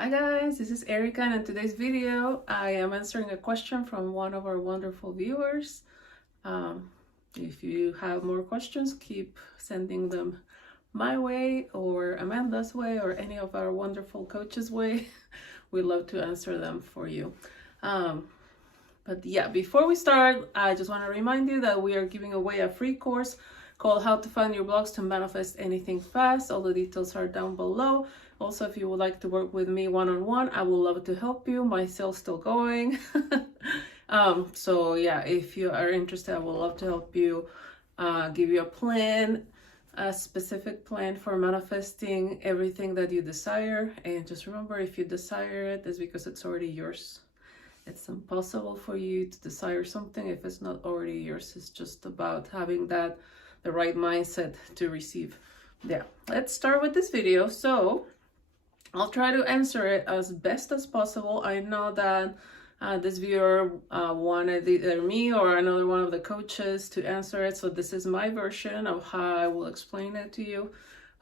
Hi guys, this is Erika, and in today's video I am answering a question from one of our wonderful viewers. If you have more questions, keep sending them my way or Amanda's way or any of our wonderful coaches' way. We love to answer them for you. But yeah, before we start, I just want to remind you that we are giving away a free course called How to Find Your Blocks to Manifest Anything Fast. All the details are down below. Also, if you would like to work with me one-on-one, I would love to help you. My sale's still going. So yeah, if you are interested, I would love to help you, give you a plan, a specific plan for manifesting everything that you desire. And just remember, if you desire it, it's because it's already yours. It's impossible for you to desire something if it's not already yours. It's just about having the right mindset to receive. Yeah, let's start with this video. So I'll try to answer it as best as possible. I know that this viewer wanted either me or another one of the coaches to answer it. So this is my version of how I will explain it to you.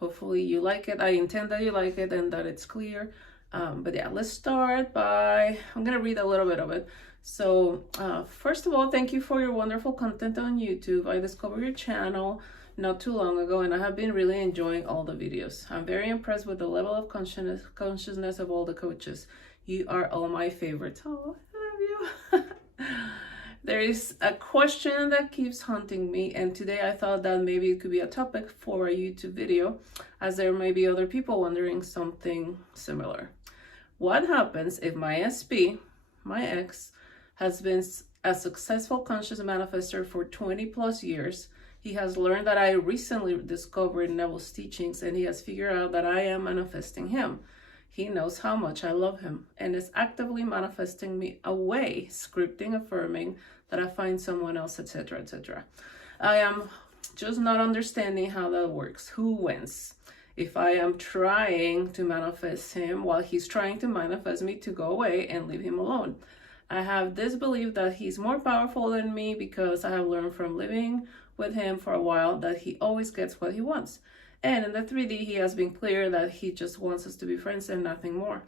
Hopefully you like it. I intend that you like it and that it's clear. But yeah, let's start by, I'm going to read a little bit of it. So first of all, thank you for your wonderful content on YouTube. I discovered your channel not too long ago, and I have been really enjoying all the videos. I'm very impressed with the level of consciousness of all the coaches. You are all my favorites. Oh, I love you. There is a question that keeps haunting me, and today I thought that maybe it could be a topic for a YouTube video, as there may be other people wondering something similar. What happens if my SP, my ex, has been a successful conscious manifester for 20 plus years? He has learned that I recently discovered Neville's teachings, and he has figured out that I am manifesting him. He knows how much I love him and is actively manifesting me away, scripting, affirming that I find someone else, etc., etc. I am just not understanding how that works. Who wins? If I am trying to manifest him while he's trying to manifest me to go away and leave him alone. I have this belief that he's more powerful than me because I have learned from living with him for a while that he always gets what he wants. And in the 3D, he has been clear that he just wants us to be friends and nothing more.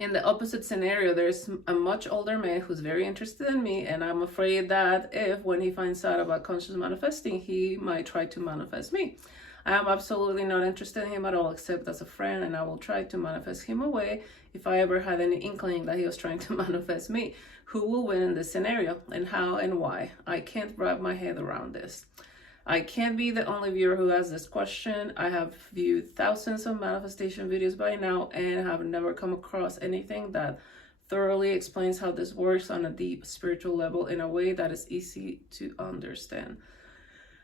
In the opposite scenario, there's a much older man who's very interested in me, and I'm afraid that when he finds out about conscious manifesting, he might try to manifest me. I am absolutely not interested in him at all, except as a friend, and I will try to manifest him away if I ever had any inkling that he was trying to manifest me. Who will win in this scenario, and how and why? I can't wrap my head around this. I can't be the only viewer who has this question. I have viewed thousands of manifestation videos by now and have never come across anything that thoroughly explains how this works on a deep spiritual level in a way that is easy to understand.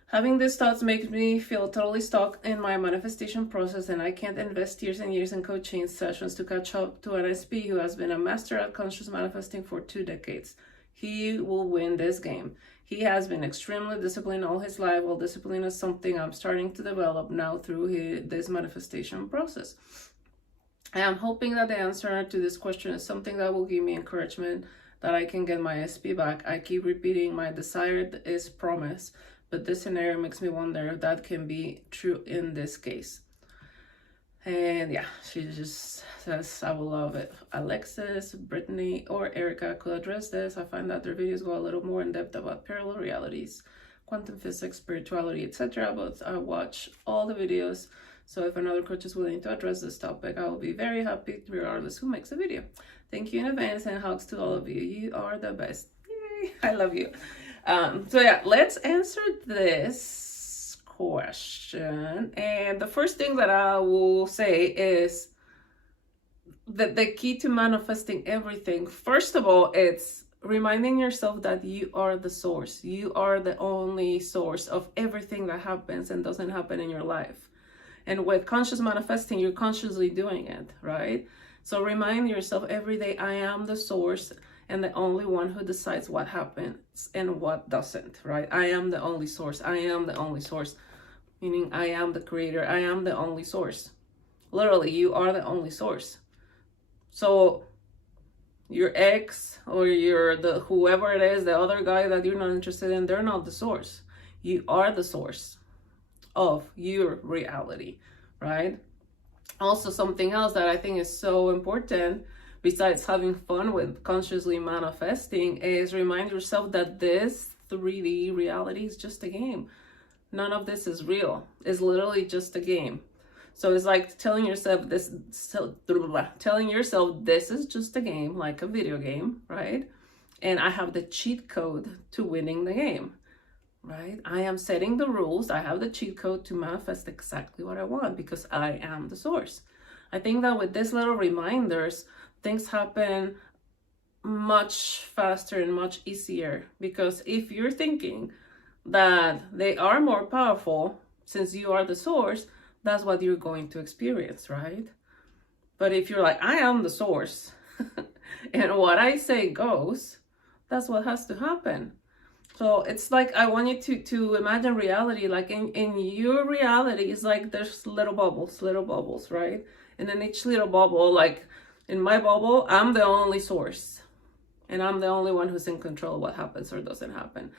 Having these thoughts makes me feel totally stuck in my manifestation process, and I can't invest years and years in coaching sessions to catch up to an SP who has been a master at conscious manifesting for 2 decades. He will win this game. He has been extremely disciplined all his life. Well, discipline is something I'm starting to develop now through this manifestation process. I am hoping that the answer to this question is something that will give me encouragement that I can get my SP back. I keep repeating my desire is promise, but this scenario makes me wonder if that can be true in this case. And yeah, she just says, I will love it. Alexis, Brittany, or Erika could address this. I find that their videos go a little more in depth about parallel realities, quantum physics, spirituality, etc. But I watch all the videos. So if another coach is willing to address this topic, I will be very happy regardless who makes a video. Thank you in advance, and hugs to all of you. You are the best. Yay, I love you. So yeah, let's answer this question. And the first thing that I will say is that the key to manifesting everything, first of all, it's reminding yourself that you are the source. You are the only source of everything that happens and doesn't happen in your life. And with conscious manifesting, you're consciously doing it, right? So remind yourself every day, I am the source and the only one who decides what happens and what doesn't, right? I am the only source. I am the only source, meaning I am the creator. I am the only source. Literally, you are the only source. So your ex or whoever it is, the other guy that you're not interested in, they're not the source. You are the source of your reality, right? Also, something else that I think is so important, besides having fun with consciously manifesting, is remind yourself that this 3D reality is just a game. None of this is real. It's literally just a game. So it's like telling yourself this is just a game, like a video game, right? And I have the cheat code to winning the game, right? I am setting the rules. I have the cheat code to manifest exactly what I want because I am the source. I think that with these little reminders, things happen much faster and much easier, because if you're thinking that they are more powerful since you are the source, that's what you're going to experience, right? But if you're like, I am the source and what I say goes, that's what has to happen. So it's like, I want you to imagine reality, like in your reality, it's like there's little bubbles, right? And then each little bubble, like in my bubble, I'm the only source. And I'm the only one who's in control of what happens or doesn't happen.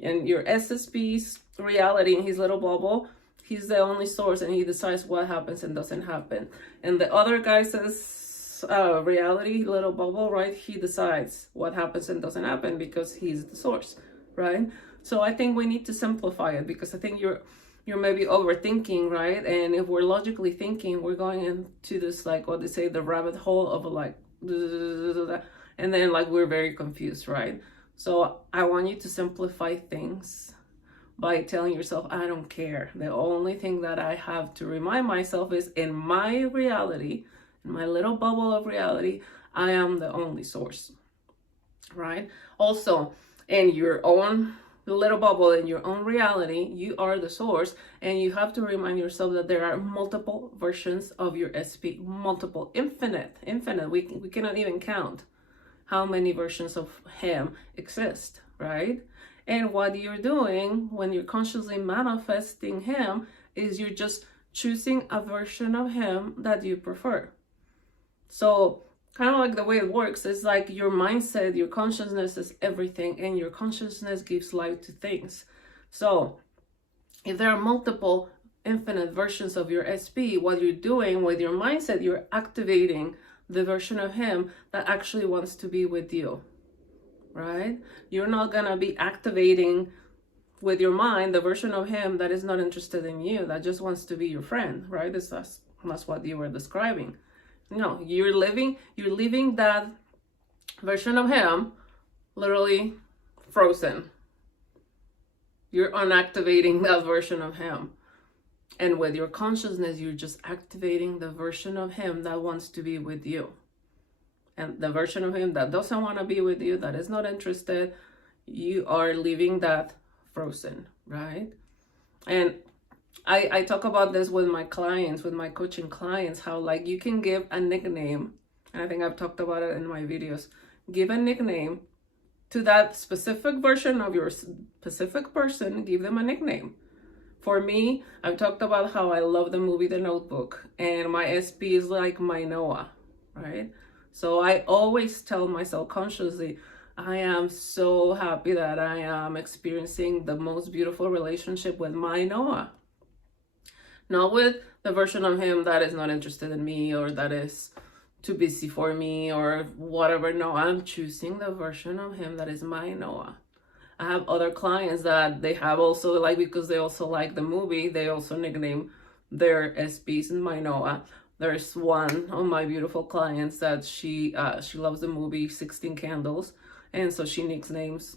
And your SSP's reality in his little bubble, he's the only source and he decides what happens and doesn't happen. And the other guy's reality, little bubble, right? He decides what happens and doesn't happen because he's the source, right? So I think we need to simplify it, because I think you're maybe overthinking, right? And if we're logically thinking, we're going into this, like what they say, the rabbit hole of like, and then like we're very confused, right? So I want you to simplify things by telling yourself, I don't care. The only thing that I have to remind myself is, in my reality, in my little bubble of reality, I am the only source, right? Also, in your own little bubble, in your own reality, you are the source, and you have to remind yourself that there are multiple versions of your SP, multiple, infinite. We cannot even count how many versions of him exist, right? And what you're doing when you're consciously manifesting him is you're just choosing a version of him that you prefer. So kind of like the way it works is like your mindset, your consciousness is everything, and your consciousness gives life to things. So if there are multiple infinite versions of your SP, what you're doing with your mindset, you're activating the version of him that actually wants to be with you, right? You're not gonna be activating with your mind the version of him that is not interested in you, that just wants to be your friend, right? That's what you were describing. No, you're living that version of him literally frozen. You're unactivating that version of him. And with your consciousness, you're just activating the version of him that wants to be with you. And the version of him that doesn't want to be with you, that is not interested, you are leaving that frozen, right? And I talk about this with my clients, with my coaching clients, how like you can give a nickname, and I think I've talked about it in my videos. Give a nickname to that specific version of your specific person, give them a nickname. For me, I've talked about how I love the movie The Notebook, and my SP is like my Noah, right? So I always tell myself consciously, I am so happy that I am experiencing the most beautiful relationship with my Noah. Not with the version of him that is not interested in me or that is too busy for me or whatever. No, I'm choosing the version of him that is my Noah. I have other clients that they have also, like, because they also like the movie, they also nickname their SPs in my Noah. There's one of my beautiful clients that she loves the movie 16 Candles, and so she nicknames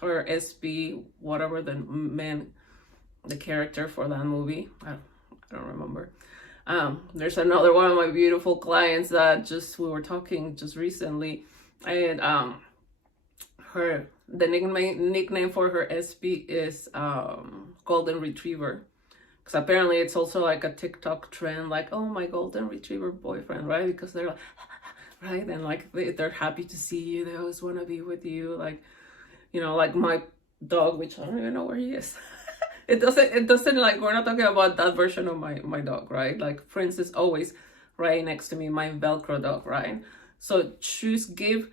her SP whatever the character for that movie. I don't remember. There's another one of my beautiful clients that we were talking just recently, and the nickname for her SP is Golden Retriever. Because apparently it's also like a TikTok trend, like, oh, my Golden Retriever boyfriend, right? Because they're like, right? And like they're happy to see you. They always want to be with you. Like, you know, like my dog, which I don't even know where he is. It doesn't like, we're not talking about that version of my dog, right? Like Prince is always right next to me, my Velcro dog, right? So give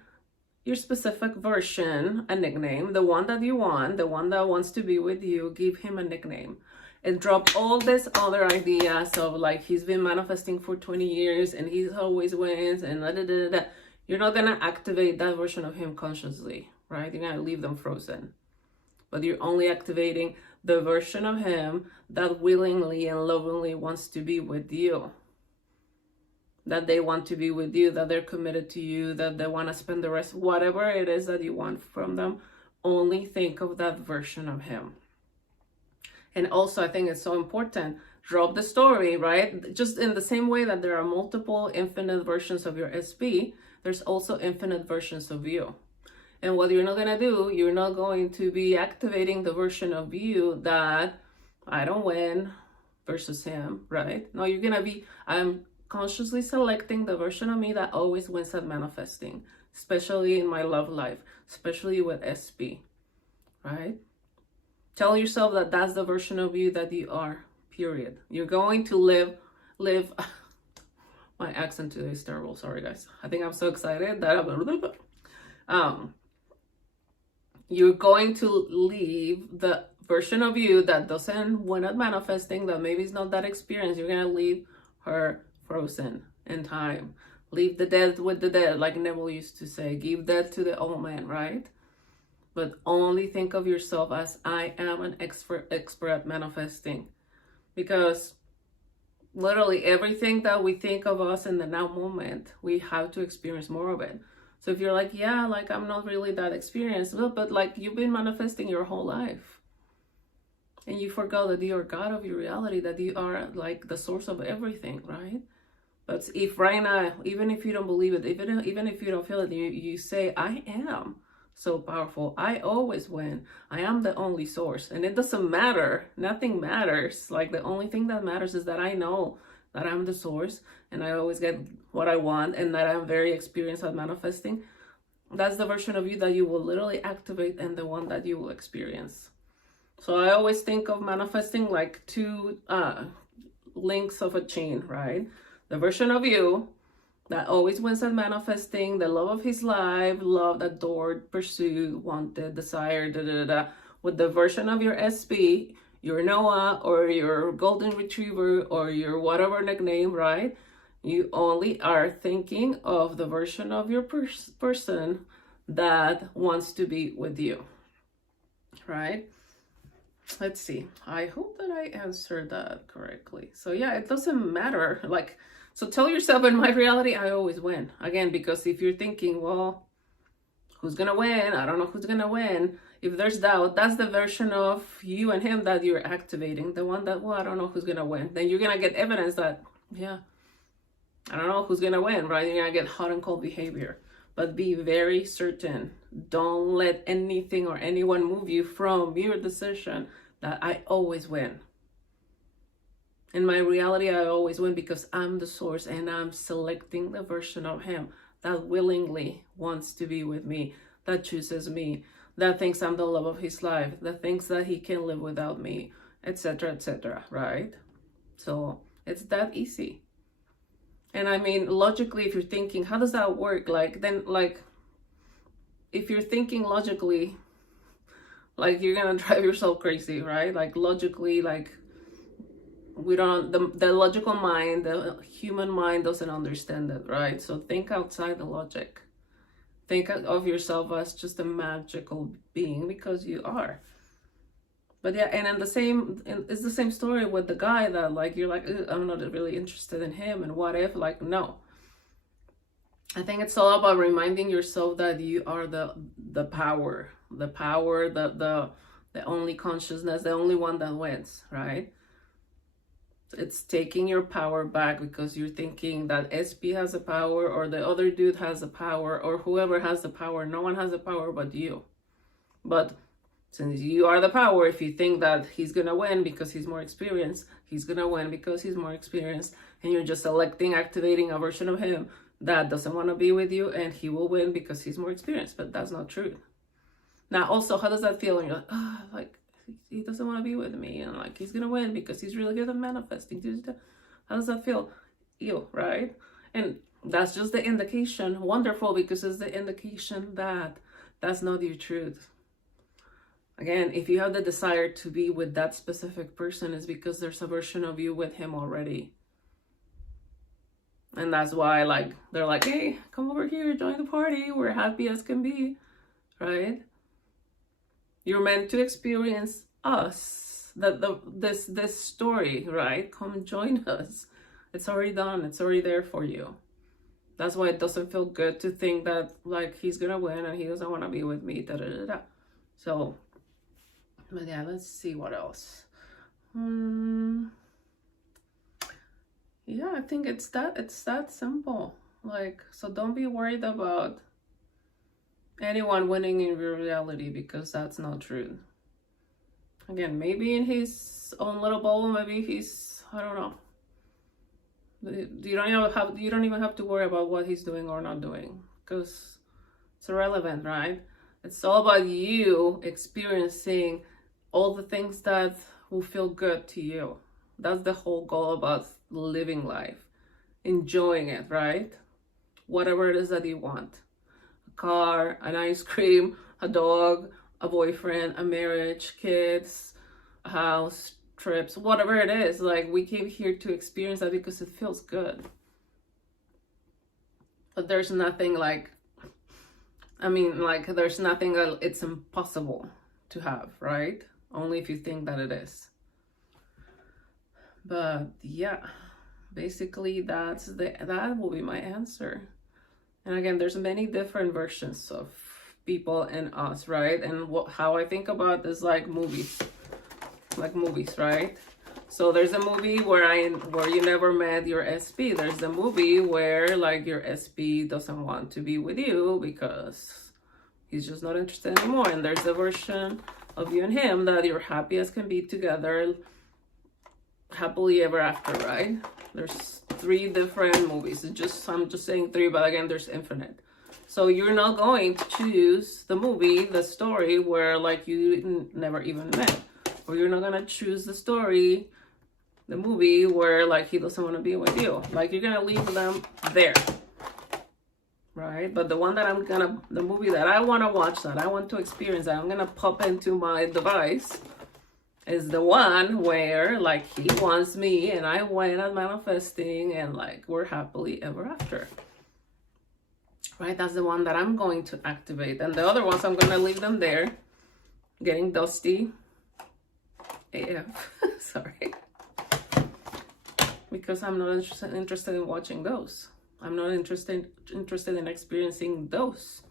your specific version a nickname, the one that you want, the one that wants to be with you, give him a nickname. and drop all this other ideas of like he's been manifesting for 20 years and he always wins and da, da, da, da. You're not gonna activate that version of him consciously, right? You're gonna leave them frozen. But you're only activating the version of him that willingly and lovingly wants to be with you. That they want to be with you, that they're committed to you, that they want to spend the rest, whatever it is that you want from them, only think of that version of him. And also, I think it's so important, drop the story, right? Just in the same way that there are multiple infinite versions of your SB, there's also infinite versions of you. And what you're not going to do, you're not going to be activating the version of you that I don't win versus him, right? No, you're going to be, I'm consciously selecting the version of me that always wins at manifesting, especially in my love life, especially with SB, right? Tell yourself that that's the version of you that you are, period. You're going to live, my accent today is terrible, sorry guys. I think I'm so excited that you're going to leave the version of you that doesn't win at manifesting, that maybe is not that experienced. You're going to leave her frozen in time. Leave the dead with the dead, like Neville used to say. Give death to the old man, right? But only think of yourself as I am an expert at manifesting. Because literally everything that we think of us in the now moment, we have to experience more of it. So if you're like, yeah, like I'm not really that experienced, well, but like you've been manifesting your whole life. And you forgot that you are God of your reality, that you are like the source of everything, right? But if right now, even if you don't believe it, even if you don't feel it, you say, I am so powerful. I always win. I am the only source. And it doesn't matter. Nothing matters. Like the only thing that matters is that I know that I'm the source and I always get what I want and that I'm very experienced at manifesting. That's the version of you that you will literally activate and the one that you will experience. So I always think of manifesting like two links of a chain, right? The version of you that always wins at manifesting, the love of his life, love, adored, pursued, wanted, desired, with the version of your SB, your Noah or your golden retriever or your whatever nickname, right? You only are thinking of the version of your person that wants to be with you, right? Let's see. I hope that I answered that correctly. So yeah, it doesn't matter. Like, so tell yourself, in my reality, I always win. Again, because if you're thinking, well, who's going to win? I don't know who's going to win. If there's doubt, that's the version of you and him that you're activating. The one that, well, I don't know who's going to win. Then you're going to get evidence that, yeah, I don't know who's going to win, right? You're going to get hot and cold behavior. But be very certain. Don't let anything or anyone move you from your decision that I always win. In my reality, I always win because I'm the source and I'm selecting the version of him that willingly wants to be with me, that chooses me, that thinks I'm the love of his life, that thinks that he can live without me, etc., right? So it's that easy. And I mean, logically, if you're thinking, how does that work? Like, then, like, if you're thinking logically, like, you're gonna drive yourself crazy, right? Like, logically, like, we don't, the logical mind, the human mind doesn't understand it, right? So think outside the logic. Think of yourself as just a magical being, because you are. But yeah, and it's the same story with the guy that, like, you're like, I'm not really interested in him, and what if, like, no. I think it's all about reminding yourself that you are the power, the only consciousness, the only one that wins, right? It's taking your power back because you're thinking that SP has the power, or the other dude has the power, or whoever has the power. No one has the power but you. But since you are the power, if you think that he's gonna win because he's more experienced, he's gonna win because he's more experienced, and you're just selecting, activating a version of him that doesn't want to be with you, and he will win because he's more experienced. But that's not true. Now, also, how does that feel? And you're like, oh, like, he doesn't want to be with me, and like, he's gonna win because he's really good at manifesting. How does that feel? You, right? And that's just the indication. Wonderful, because it's the indication that that's not your truth. Again, if you have the desire to be with that specific person, it's because there's a version of you with him already. And that's why, like, they're like, hey, come over here, join the party. We're happy as can be, right? You're meant to experience us, this story, right? Come join us. It's already done. It's already there for you. That's why it doesn't feel good to think that, like, he's gonna win and he doesn't want to be with me. Da, da, da, da. So, but yeah, let's see what else. Yeah, I think it's that simple. Like, so don't be worried about anyone winning in your reality, because that's not true. Again, maybe in his own little bubble, maybe he's, I don't know. You don't even have to worry about what he's doing or not doing, because it's irrelevant, right? It's all about you experiencing all the things that will feel good to you. That's the whole goal about living life, enjoying it, right? Whatever it is that you want. A car, an ice cream, a dog, a boyfriend, a marriage, kids, a house, trips, whatever it is. Like, we came here to experience that because it feels good. But there's nothing like, there's nothing that it's impossible to have, right? Only if you think that it is. But yeah, basically that will be my answer. And again, there's many different versions of people and us, right? And how I think about this, like movies, right? So there's a movie where you never met your SP. There's the movie where, like, your SP doesn't want to be with you because he's just not interested anymore. And there's the version of you and him that you're happy as can be together, happily ever after, right? There's 3 different movies. I'm just saying 3, but again, there's infinite. So you're not going to choose the movie, the story where, like, you never even met. Or you're not gonna choose the movie where, like, he doesn't want to be with you. Like, you're gonna leave them there, right? But the movie that I want to watch, that I want to experience, that I'm gonna pop into my device, is the one where, like, he wants me and I went at manifesting and, like, we're happily ever after, right? That's the one that I'm going to activate. And the other ones, I'm gonna leave them there, getting dusty AF. Sorry, because I'm not interested in watching those. I'm not interested in experiencing those.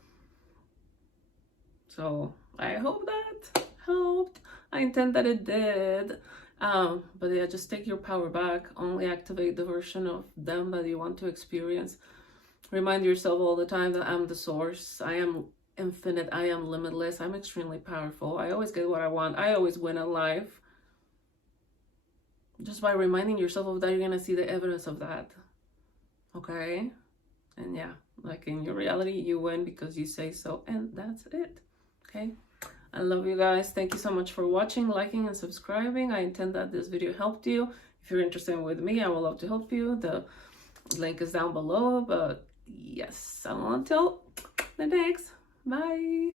So I hope that helped. I intend that it did. But yeah, just take your power back. Only activate the version of them that you want to experience. Remind yourself all the time that I'm the source. I am infinite. I am limitless. I'm extremely powerful. I always get what I want. I always win in life. Just by reminding yourself of that, you're gonna see the evidence of that. Okay? And yeah, like, in your reality, you win because you say so, and that's it. Okay? I love you guys. Thank you so much for watching, liking, and subscribing. I intend that this video helped you. If you're interested with me, I would love to help you. The link is down below. But yes, until the next. Bye.